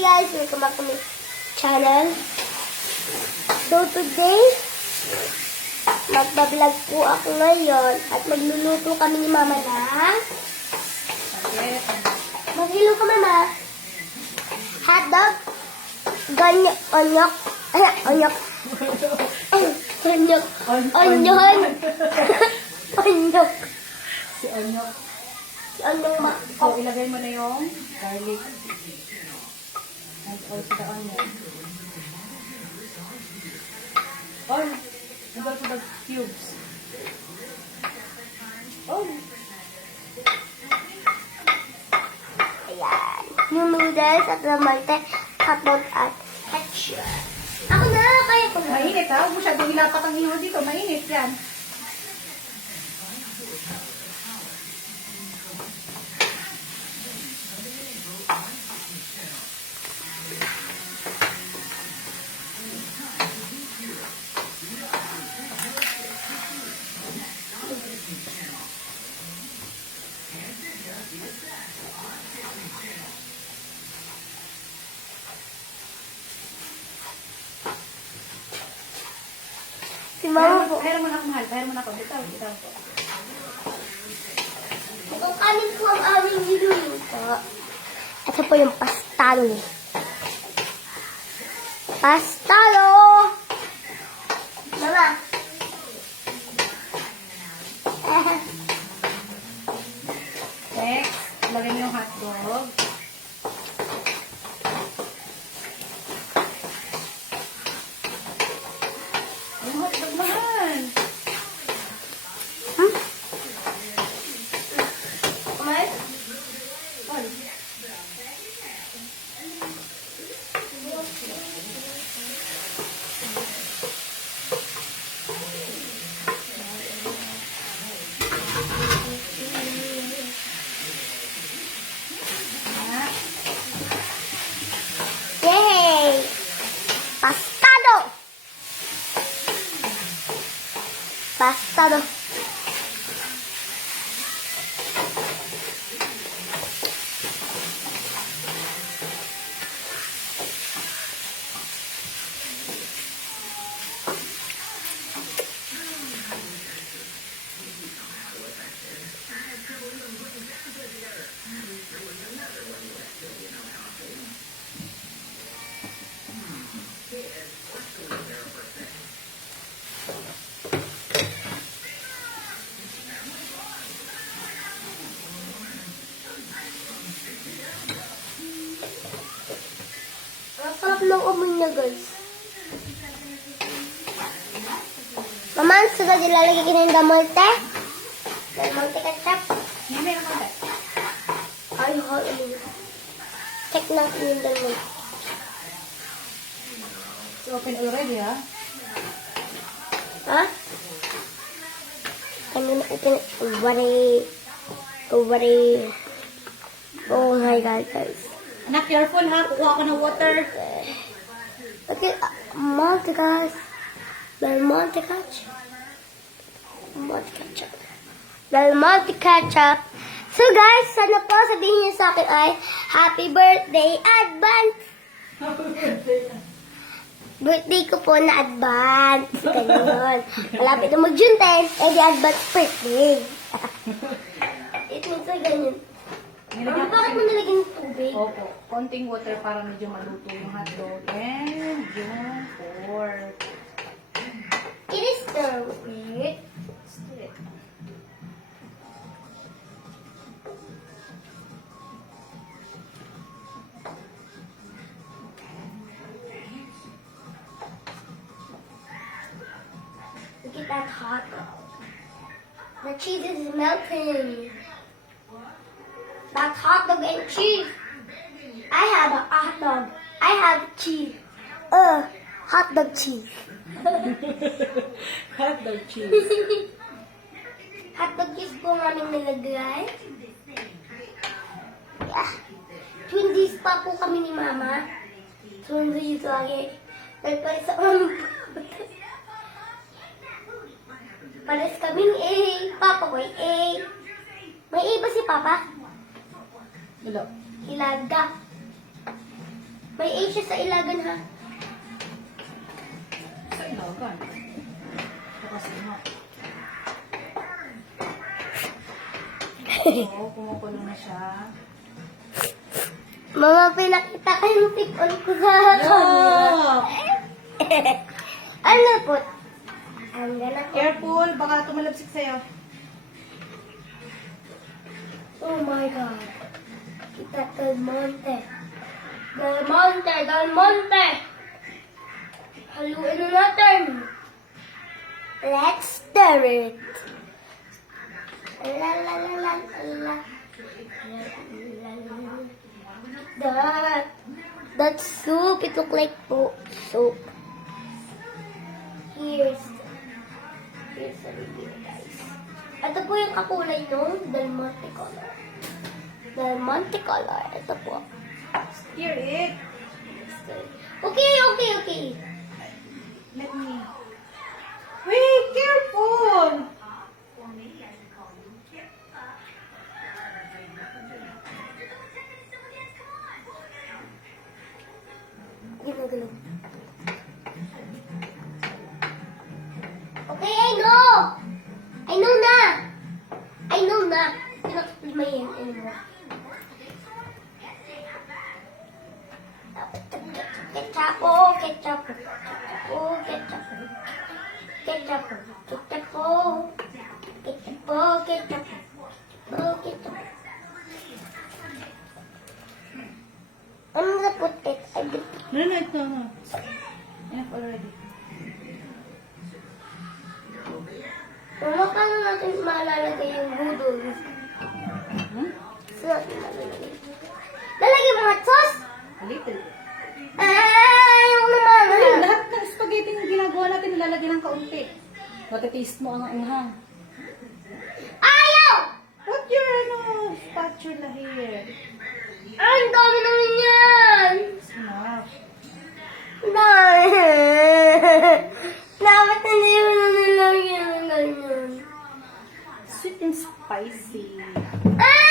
guys! Welcome back to my channel. So today, magbablog po ako ngayon at magluluto kami ni Mama na maghilo ka Mama. Hotdog, onyok, onyok, onion, onyok. Si Onyok. Si onyok So, ilagay mo na yung garlic. And also the onion. Oh, go to the cubes. Oh. Ayan. Yung noodles at lamante, hotdog at ketchup. Ako na, kaya ko na. Mainit ha? Huwag mo siya ilapat ang iho dito. Mainit yan. Si Mama po. Pahira mo na ako, mahal. Pahira mo na ako. Bitaw po. Itong kanin po ang aming niluluto. Ito po yung pastalo. Pastalo! Mama. Next, lagay mo yung hotdog. Yung hotdog, mahal. Hmm? Kumain? Mahal. Yay! Pastado! Pastado. Ang sarap ng amoy niya, guys. Mama, sunod ilalagay ko na yung damolte. Damolte ketchup. Hindi, meron ka ba? Ay, check natin yung damolte. It's open already, ha? Ha? I'm gonna open it already. Oh my god, guys. Anak, careful ha. Kukuha ko ng water. Okay, Monte guys. Del Monte ketchup. Del Monte ketchup. So guys, sana po sabihin niyo sa akin ay happy birthday advance. Birthday ko po na advance. Ganyan. Malapit na mag-June 10. Eh di advance birthday. It means na ganyan. Bakit mo nalagyan ng tubig? Opo. Konting water para medyo maluto yung hotdog. And yung pork. It is stir it. Stir it. Look at that hot dog. The cheese is melting. That hot dog and cheese. I have a hot dog. I have cheese. Hot dog cheese. Hotdog cheese. Hot dog cheese po ang aming nilagay. Yeah. Twinsies pa po kami ni Mama. Twinsies lagi. Nagpalis sa aming pares kaming A. Papa ko ay A. May A ba si Papa? Wala. Hilaga. May A siya sa ilagan, ha? Sa ilagan. Ito kasi mo. Oo, kumukulo na siya. Mama, pinakita ko yung tip-on ko sa camera. Ano po? I'm gonna... Careful, baka tumalabsik sa'yo. Oh my God. Kita Del Monte. Del Monte, Del Monte. Haluin na natin. Let's stir it. La la la la la. That's soup. It look like soup. Here's the review, guys. Ito po yung kakulay nung Del Monte color. Del Monte color. Ito po. Stir it. Okay. Let me. Wait, careful! Ginagalaw. Okay, I know! I know na! Pinakapil mo yan. Ketchup. I'm gonna put it. No, ito. Enough already. Mama, paano natin malalagay yung noodles? Hmm? Saan natin malalagay? Lalagay mga sauce? A little bit. Ayaw naman. Lahat ng spaghetti na ginagawa natin, nilalagay ng kaunti. Matataste mo ang anghang. Ayaw! Put your spatula here. Ay, ang dami naman yan. It's enough. Dapat hindi mo na nilagyan ng ganyan. Sweet and spicy. Ah!